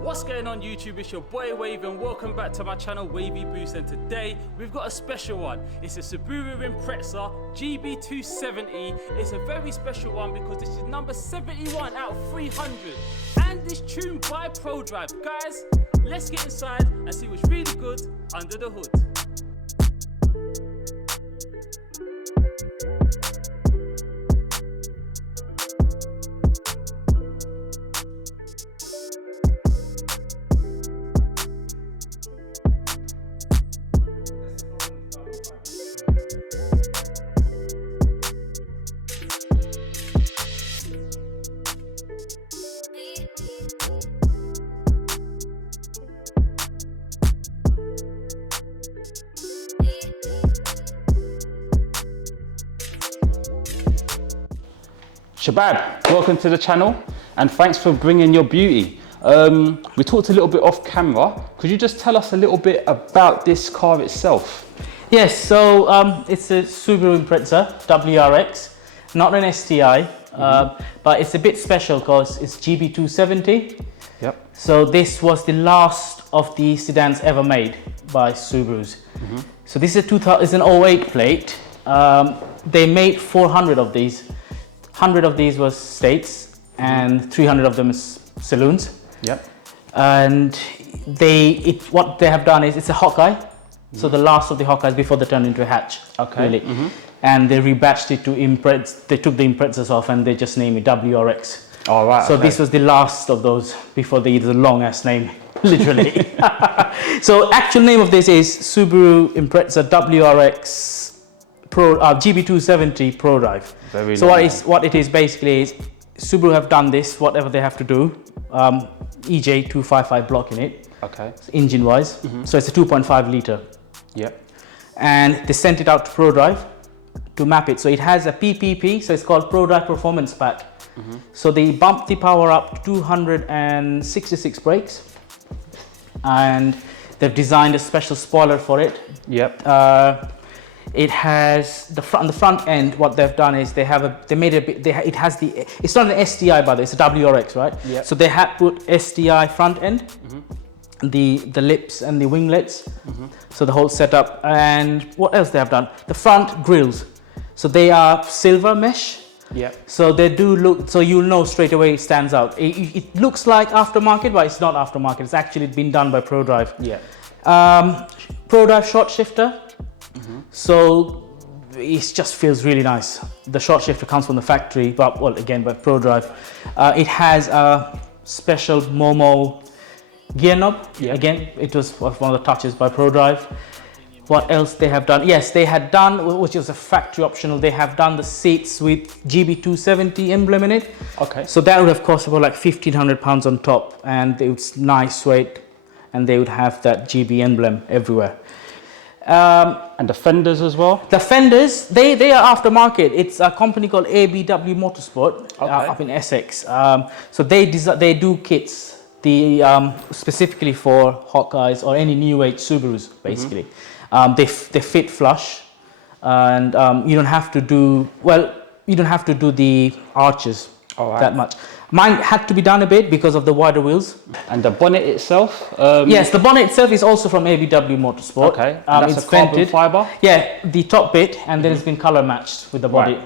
What's going on YouTube? It's your boy Wave and welcome back to my channel Wavvyboost, and today we've got a special one. It's a Subaru Impreza GB270. It's a very special one because this is number 71 out of 300 and it's tuned by Prodrive. Guys, let's get inside and see what's really good under the hood. Shabab, welcome to the channel and thanks for bringing your beauty. We talked a little bit off camera. Could you just tell us a little bit about this car itself? Yes, so it's a Subaru Impreza WRX, not an STI, but it's a bit special because it's GB270. Yep. So this was the last of the sedans ever made by Subarus. So this is an 08 plate. They made 400 of these. 100 of these was States and 300 of them is Saloons. Yep. And what they have done is it's a Hawkeye. So the last of the Hawkeyes before they turned into a hatch. Okay. Really. And they rebatched it to Impreza. They took the Imprezas off and they just named it WRX. All right. So this was the last of those before they used a long ass name, literally. So actual name of this is Subaru Impreza WRX GB270 Prodrive. So what it is basically is Subaru have done this, whatever they have to do, EJ255 block in it. Okay. Engine wise. So it's a 2.5 litre. Yep. And they sent it out to Prodrive to map it. So it has a PPP, so it's called Prodrive Performance Pack. So they bumped the power up to 266 brakes and they've designed a special spoiler for it. Yep. It has the front end. What they've done is it's not an STI by the way, it's a WRX, right? Yep. So they had put STI front end, the lips and the winglets, so the whole setup. And what else they have done? The front grills, so they are silver mesh. Yeah. So they do look, so you'll know straight away it stands out. It looks like aftermarket, but it's not aftermarket. It's actually been done by Prodrive. Yeah. Prodrive short shifter. So it just feels really nice. The short shifter comes from the factory, but well, again by Prodrive. It has a special Momo gear knob. Yeah. Again, it was one of the touches by Prodrive. What else they have done? Yes, they had done, which is a factory optional, they have done the seats with GB270 emblem in it. Okay. So that would have cost about like £1,500 on top, and it's nice weight, and they would have that GB emblem everywhere. And the fenders as well? The fenders, they are aftermarket. It's a company called ABW Motorsport up in Essex. So they do kits, specifically for Hawkeyes or any new age Subarus, basically. They fit flush, and you don't have to do the arches that much. Mine had to be done a bit because of the wider wheels. And the bonnet itself? Yes, the bonnet itself is also from ABW Motorsport. Okay, and that's a carbon fibre? Yeah, the top bit, and then it's been colour matched with the body.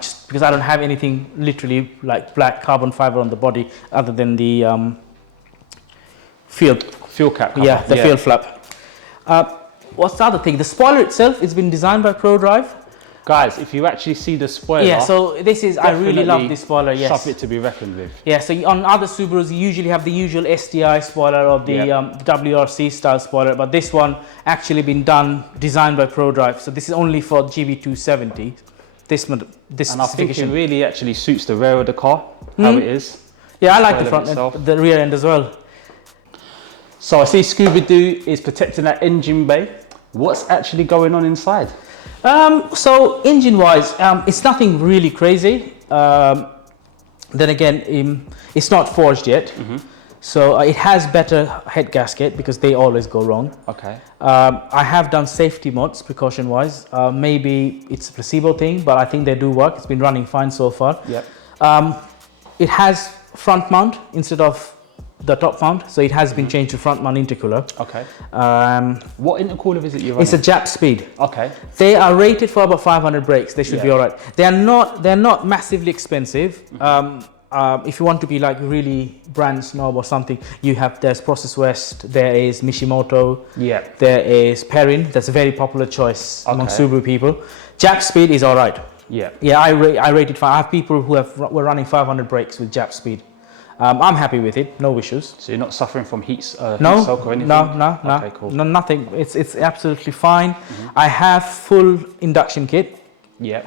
Just because I don't have anything literally like black carbon fibre on the body other than the fuel cap cover. Yeah, the fuel flap. What's the other thing? The spoiler itself has been designed by Prodrive. Guys, if you actually see the spoiler, yeah, so this is, I really love this spoiler, yes. Something to be reckoned with. Yeah, so on other Subarus, you usually have the usual STI spoiler or the WRC style spoiler, but this one actually been designed by Prodrive. So this is only for GB270. This and I think it really actually suits the rear of the car, how it is. Yeah, I like the front end, the rear end as well. So I see Scooby-Doo is protecting that engine bay. What's actually going on inside? So engine-wise, it's nothing really crazy. Then again, it's not forged yet. So it has better head gasket because they always go wrong. Okay. I have done safety mods precaution wise. Maybe it's a placebo thing, but I think they do work. It's been running fine so far. Yep. It has front mount instead of the top mount, so it has been changed to front mount intercooler. Okay. What intercooler is it you're running? It's a Jap Speed. Okay. They are rated for about 500 brakes. They should be all right. They're not massively expensive. If you want to be like really brand snob or something, there's Process West, there is Mishimoto, there is Perrin. That's a very popular choice among Subaru people. Jap Speed is all right. Yeah, I rated 5. I have people who were running 500 brakes with Jap Speed. I'm happy with it, no issues. So you're not suffering from heat soak or anything? No. Okay, cool. No, nothing. It's absolutely fine. I have full induction kit. Yeah.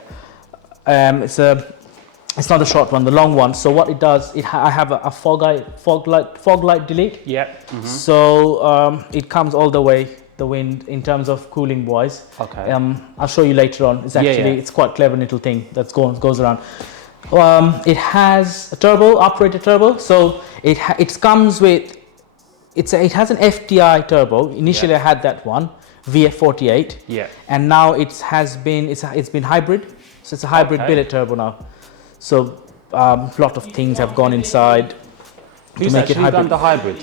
It's not the short one, the long one. So what it does, I have a fog light delete. Yeah. So it comes all the way the wind in terms of cooling wise. Okay. I'll show you later on. It's actually it's quite clever little thing that goes around. It has a turbo, operated turbo. So it comes with it has an FDI turbo. Initially I had that one, VF48. Yeah. And now it's been hybrid. So it's a hybrid billet turbo now. So a lot of things have gone inside. Who's actually done the hybrid?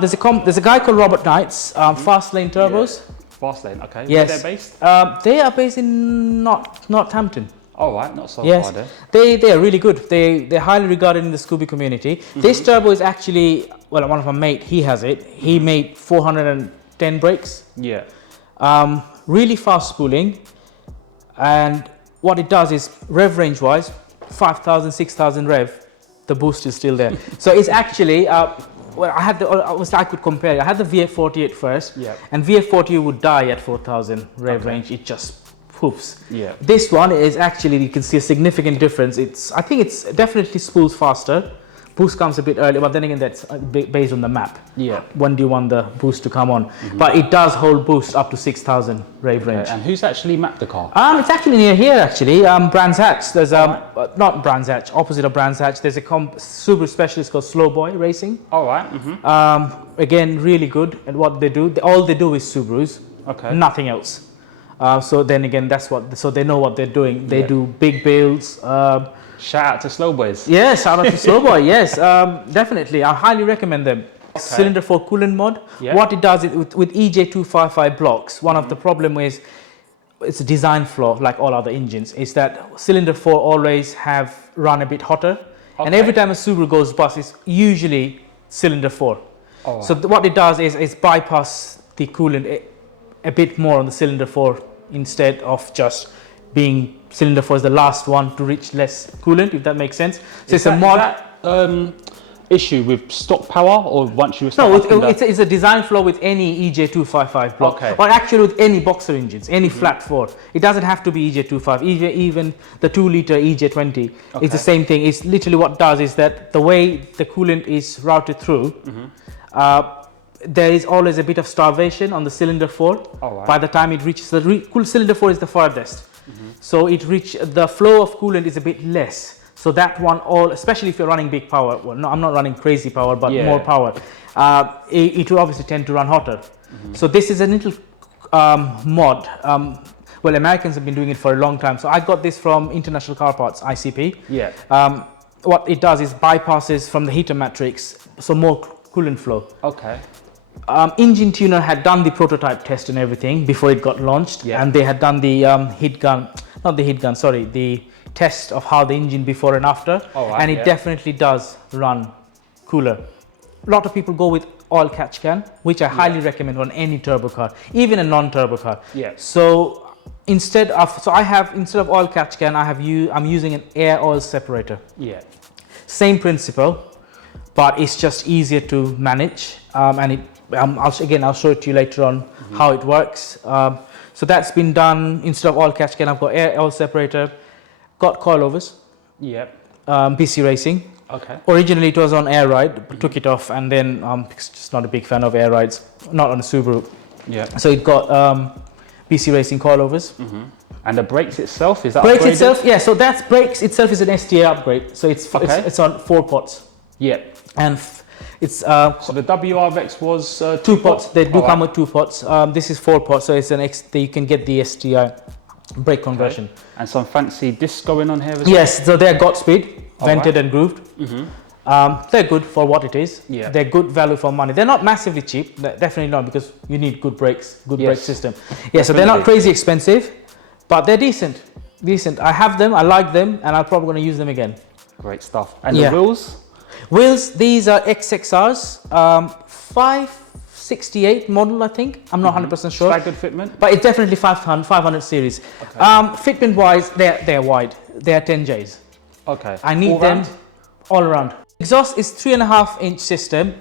There's a guy called Robert Knight's Fast Lane Turbos. Fast Lane, okay. Yes. Where they're based? They are based in Northampton. All right, not so yes. far there. They are really good. They're highly regarded in the Scooby community. This turbo is actually, well, one of my mate, he has it. He made 410 brakes. Yeah. Really fast spooling. And what it does is, rev range wise, 5,000, 6,000 rev, the boost is still there. So it's actually, I could compare it. I had the VF48 first, and VF48 would die at 4,000 rev range. It just poofs. Yeah. This one is actually, you can see a significant difference. I think it's definitely spools faster. Boost comes a bit early, but then again, that's based on the map. Yeah. When do you want the boost to come on? But it does hold boost up to 6,000 rev range. And who's actually mapped the car? It's actually near here, actually. Brands Hatch. There's not Brands Hatch, opposite of Brands Hatch. There's a Subaru specialist called Slow Boy Racing. All right. Again, really good at what they do. All they do is Subarus. Okay. Nothing else. So then again, so they know what they're doing. They do big builds. Shout out to Slow Boys. Yes, shout out to Slow Boy. Yes, definitely. I highly recommend them. Okay. Cylinder 4 coolant mod. Yeah. What it does is with EJ255 blocks, one of the problem is it's a design flaw like all other engines, is that cylinder 4 always have run a bit hotter. Okay. And every time a Subaru goes bust, it's usually cylinder 4. Oh, wow. So what it does is bypass the coolant a bit more on the cylinder 4 instead of just being cylinder 4 is the last one to reach less coolant, if that makes sense. So it's a mod. Issue with stock power, or once you start? No, it's a design flaw with any EJ255 block, or actually with any boxer engines, any flat 4. It doesn't have to be EJ25, even the 2-liter EJ20. It's the same thing. It's literally what it does is that the way the coolant is routed through, there is always a bit of starvation on the cylinder 4. By the time it reaches cool cylinder 4 is the farthest. So the flow of coolant is a bit less. So that one, especially if you're running big power, well, no, I'm not running crazy power, but more power, it will obviously tend to run hotter. So this is a little mod. Well, Americans have been doing it for a long time. So I got this from International Car Parts, ICP. Yeah. What it does is bypasses from the heater matrix, so more coolant flow. Okay. Engine Tuner had done the prototype test and everything before it got launched, and they had done the the test of how the engine before and after, and it definitely does run cooler. A lot of people go with oil catch can, which I highly recommend on any turbo car, even a non-turbo car. So instead of oil catch can, I'm using an air oil separator. Same principle, but it's just easier to manage, and I'll show it to you later on how it works. So that's been done. Instead of oil catch can, I've got air oil separator, got coilovers. BC Racing. Okay. Originally it was on air ride, but took it off, and then just not a big fan of air rides, not on a Subaru. So it got BC Racing coilovers. And the brakes itself, is that brakes upgraded? itself? So brakes itself is an STA upgrade. So it's on 4 pots. And It's So the WRX was two pots. They do All come right. with 2 pots. This is 4 pots, so it's an you can get the STI brake conversion. And some fancy discs going on here as well. Yes, so they're Godspeed, vented right. and grooved. They're good for what it is. Yeah. They're good value for money. They're not massively cheap, definitely not, because you need good brakes, good brake system. Yeah, so they're not crazy expensive, but they're decent. I have them, I like them, and I'm probably going to use them again. Great stuff. And the wheels? Wheels, these are XXRs, 568 model, I think. I'm not 100% sure. Staggered fitment? But it's definitely 500 series. Okay. Fitment wise, they're wide. They're 10Js. Okay. I need them all around. Exhaust is 3.5-inch system,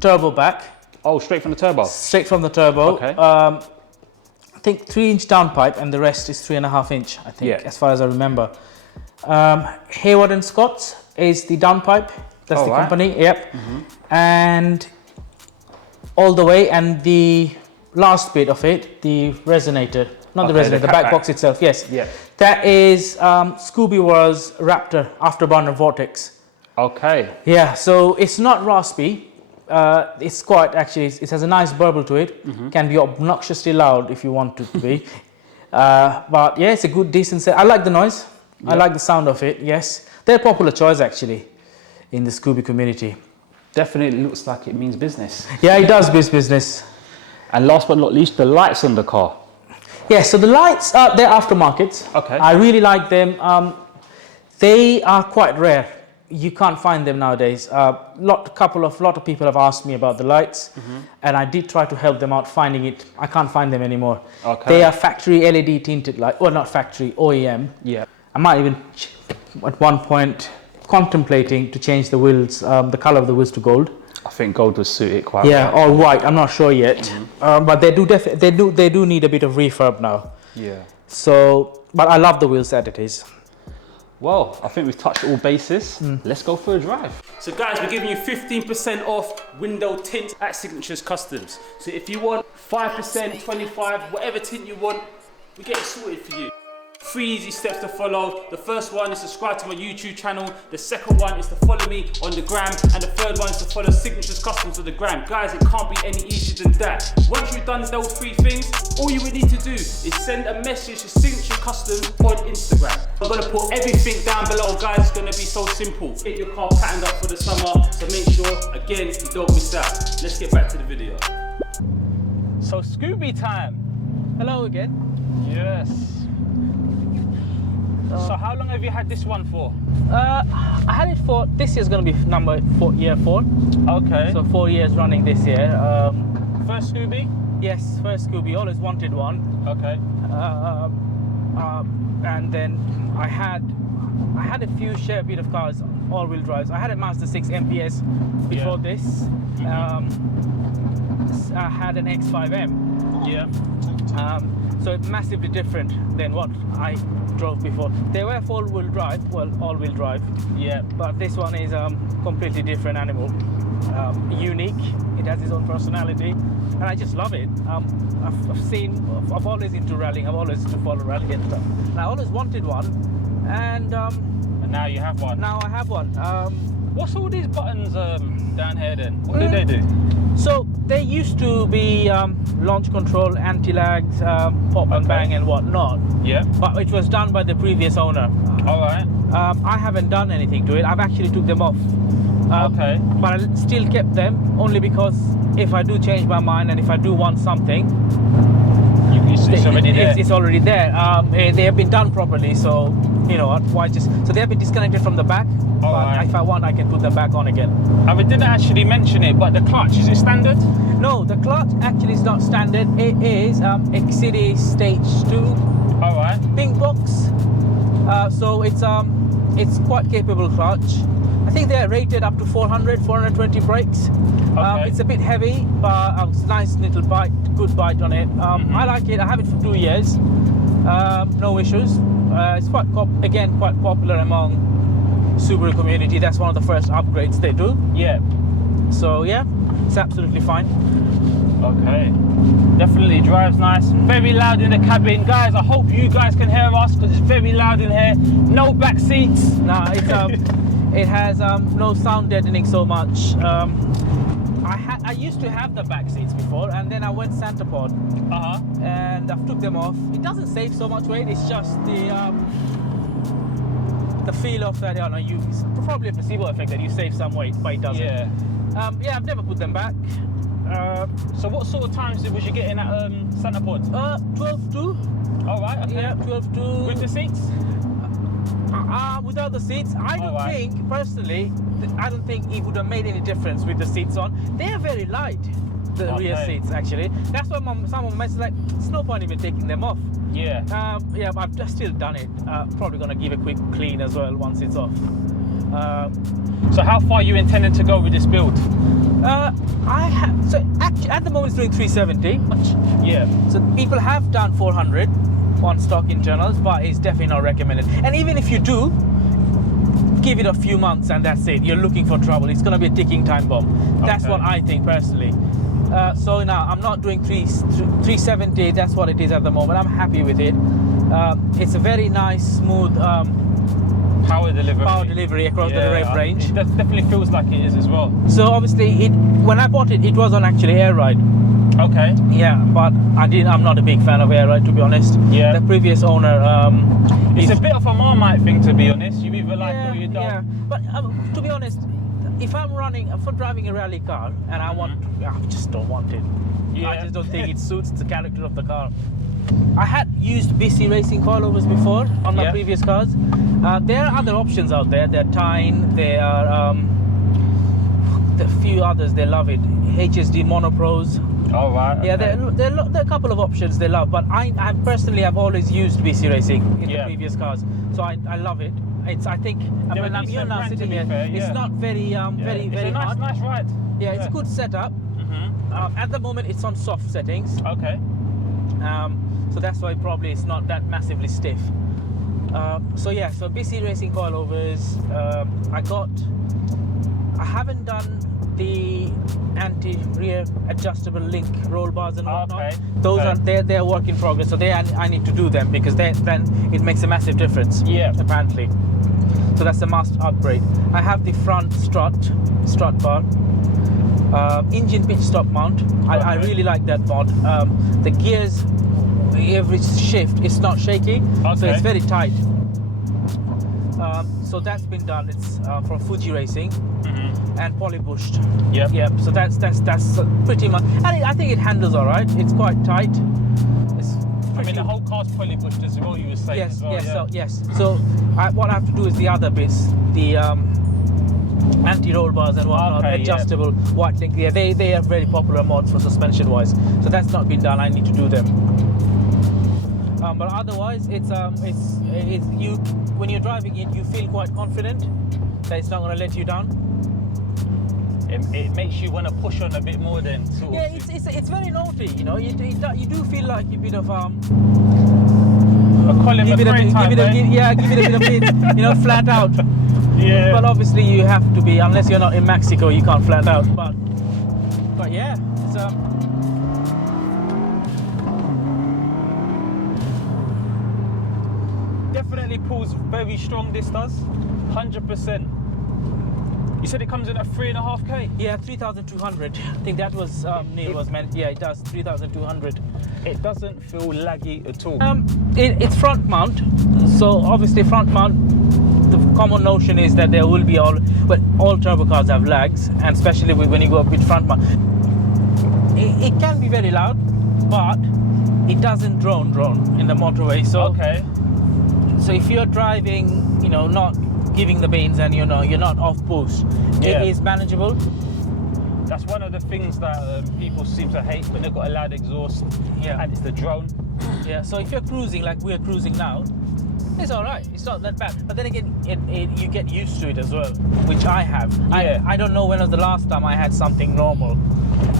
turbo back. Oh, straight from the turbo? Straight from the turbo. Okay. I think 3-inch downpipe, and the rest is 3.5-inch, I think, as far as I remember. Hayward and Scott's is the downpipe. That's the company, yep. And all the way, and the last bit of it, the resonator, not the resonator, the back box itself, yes. Yeah. That is Scooby Wars Raptor Afterburner Vortex. Okay. Yeah, so it's not raspy. It's quite, actually, it has a nice burble to it. Can be obnoxiously loud if you want it to be. But yeah, it's a good, decent set. I like the noise. Yep. I like the sound of it, yes. They're a popular choice, actually, in the Scooby community. Definitely looks like it means business. Yeah, it does business. And last but not least, the lights on the car. Yeah, so the lights, they're aftermarket. Okay. I really like them. They are quite rare. You can't find them nowadays. Lot of people have asked me about the lights, and I did try to help them out finding it. I can't find them anymore. Okay. They are factory LED tinted light, or not factory, OEM. Yeah. I might even at one point contemplating to change the wheels, the color of the wheels to gold. I think gold would suit it quite well. Yeah, or white. I'm not sure yet, but they do need a bit of refurb now. Yeah. So, but I love the wheels that it is. Well, I think we've touched all bases. Let's go for a drive. So guys, we're giving you 15% off window tint at Signatures Customs. So if you want 5%, 25, whatever tint you want, we get it sorted for you. 3 easy steps to follow. The first one is subscribe to my YouTube channel. The second one is to follow me on the gram. And the third one is to follow Signatures Customs on the gram. Guys, it can't be any easier than that. Once you've done those 3 things, all you would need to do is send a message to Signature Customs on Instagram. I'm gonna put everything down below, guys. It's gonna be so simple. Get your car patterned up for the summer, so make sure, again, you don't miss out. Let's get back to the video. So Scooby time. Hello again. Yes. So how long have you had this one for? I had it for, this year's going to be year 4. Okay. So 4 years running this year. First Scooby? Yes, first Scooby, always wanted one. Okay. And then I had a few share beat of cars, all-wheel drives. I had a Mazda 6 MPS before this. I had an X5M. Yeah. So it's massively different than what I drove before. They were all-wheel drive, yeah, but this one is completely different animal, unique. It has its own personality, and I just love it. I've always into rallying. I've always to follow rally and stuff. And I always wanted one, and now you have one. Now I have one. What's all these buttons down here then? What do they do? So they used to be launch control, anti-lags, pop and bang and whatnot. Yeah. But it was done by the previous owner. All right. I haven't done anything to it. I've actually took them off. Okay. But I still kept them only because if I do change my mind and if I do want something, it's already there. It's already there. They have been done properly, so you know what? Why just? So they have been disconnected from the back. But if I want, I can put them back on again. I didn't actually mention it, but the clutch, is it standard? No, the clutch actually is not standard. It is Exidi Stage 2. All right. Pink box. So it's quite capable clutch. I think they're rated up to 420 brakes. Okay. It's a bit heavy, but it's a nice little bite, good bite on it. I like it. I have it for 2 years. No issues. It's quite popular among Subaru community. That's one of the first upgrades they do. Yeah. So yeah, it's absolutely fine. Okay. Definitely drives nice. Very loud in the cabin, guys. I hope you guys can hear us because it's very loud in here. No back seats. Nah, it's It has no sound deadening so much. I used to have the back seats before, and then I went Santa Pod, and I took them off. It doesn't save so much weight. It's just the feel of that. It's probably a placebo effect that you save some weight, but it doesn't. Yeah. Yeah, I've never put them back. So what sort of times was you getting at Santa Pod? 12.2. All right. Okay. Yeah, 12.2. With the seats? Without the seats, I don't think, personally, I don't think it would have made any difference with the seats on. They are very light, the rear seats, actually. That's why some of my mates are like, it's no point even taking them off. Yeah. Yeah, but I've just still done it. Probably going to give a quick clean as well once it's off. So how far are you intending to go with this build? So actually, at the moment it's doing 370. Yeah. So people have done 400 on stock internals, but it's definitely not recommended. And even if you do, give it a few months and that's it. You're looking for trouble. It's going to be a ticking time bomb. That's what I think personally. So now I'm not doing 370. That's what it is at the moment. I'm happy with it. It's a very nice, smooth power delivery across the rev range. It definitely feels like it is as well. So obviously, when I bought it, it was on actually air ride. Okay. Yeah, but I'm not a big fan of air ride, to be honest. Yeah. The previous owner. It's a bit of a Marmite thing, to be honest. You either like it or you don't. Yeah, but to be honest, if I'm driving a rally car and I just don't want it. Yeah. I just don't think it suits the character of the car. I had used BC racing coilovers before on my previous cars. There are other options out there. There are TINT, there are a few others, they love it. HSD Monopros. Oh, right. Okay. Yeah, there are a couple of options they love, but I personally I've always used BC racing in the previous cars, so I love it. I think when I'm here now sitting here, it's not very very hard. Nice ride. Yeah, it's a good setup. At the moment, it's on soft settings. Okay. So that's why probably it's not that massively stiff. So BC racing coilovers. I haven't done the anti-rear adjustable link roll bars and whatnot. Okay. Those are they're work in progress. So I need to do them because then it makes a massive difference. Yeah. Apparently. So that's a must upgrade. I have the front strut bar. Engine pitch stop mount. I really like that mod. The gears, every shift, it's not shaky, so it's very tight. So that's been done. It's from Fuji Racing and polybushed. Yep. So that's pretty much. And I think it handles all right. It's quite tight. The whole car's polybushed as well. You were saying. Yes. So what I have to do is the other bits, the anti-roll bars and whatnot, adjustable white link. Yeah, they are very popular mods for suspension wise. So that's not been done. I need to do them. But otherwise, it's you when you're driving it, you feel quite confident that it's not going to let you down. It makes you want to push on a bit more then. It's very naughty. You do feel like a bit of give it a bit of it, flat out. Yeah. But obviously you have to be, unless you're not in Mexico, you can't flat out. But yeah, it's definitely pulls very strong. This does 100%. You said it comes in at 3.5k. Yeah, 3,200. I think that was Neil was meant. Yeah, it does 3,200. It doesn't feel laggy at all. It's front mount, so obviously front mount. The common notion is that there will be all turbo cars have lags, and especially when you go up with front mount. It can be very loud, but it doesn't drone in the motorway. So So if you're driving, not giving the beans and you're not off boost, it is manageable. That's one of the things that people seem to hate when they've got a loud exhaust. Yeah, and it's the drone. Yeah. So if you're cruising like we're cruising now, it's all right. It's not that bad. But then again, you get used to it as well, which I have. Yeah. I don't know when was the last time I had something normal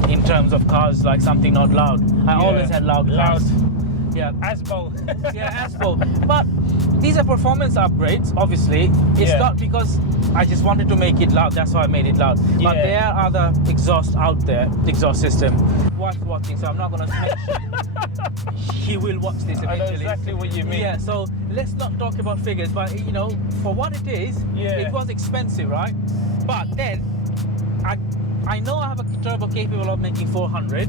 in terms of cars, like something not loud. I always had loud cars. Yeah. Asbo. Yeah, Asbo. But these are performance upgrades, obviously. It's not because I just wanted to make it loud. That's why I made it loud. But there are other exhaust out there, exhaust system. Wife's watching, so I'm not gonna mention. He will watch this eventually. I know exactly what you mean. Yeah. So let's not talk about figures, but you know, for what it is, it was expensive, right? But then I know I have a turbo capable of making 400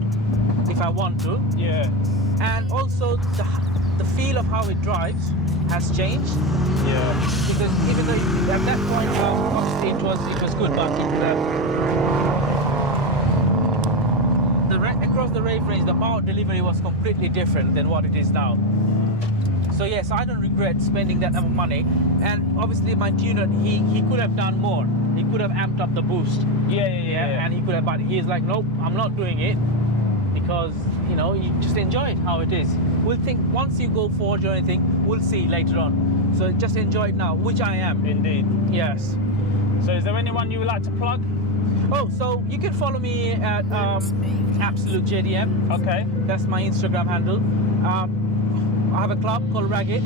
if I want to. Yeah. And also the feel of how it drives has changed. Yeah. Because even though at that point obviously it was good, but across the rave range, the power delivery was completely different than what it is now. So yes, I don't regret spending that amount of money. And obviously my tuner, he could have done more. He could have amped up the boost. Yeah. And he could have, but he's like, nope, I'm not doing it, because you know, you just enjoy it how it is. We'll think once you go forge or anything, we'll see later on. So just enjoy it now, which I am. Indeed. Yes. So is there anyone you would like to plug? Oh, so you can follow me at Absolute JDM. Okay. That's my Instagram handle. I have a club called Ragged.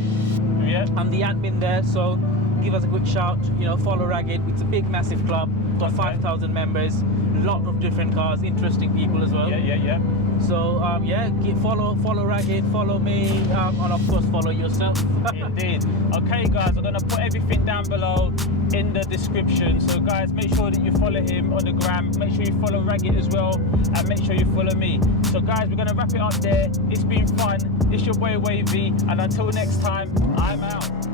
Yeah. I'm the admin there, so give us a quick shout. You know, follow Ragged. It's a big, massive club. Got 5,000 members. A lot of different cars, interesting people as well. Yeah. So yeah, follow Ragged, follow me, and of course follow yourself. Indeed. Okay guys, I'm gonna put everything down below in the description. So guys, make sure that you follow him on the gram, make sure you follow Ragged as well, and make sure you follow me. So guys, we're gonna wrap it up there. It's been fun. It's your boy Wavy, and until next time, I'm out.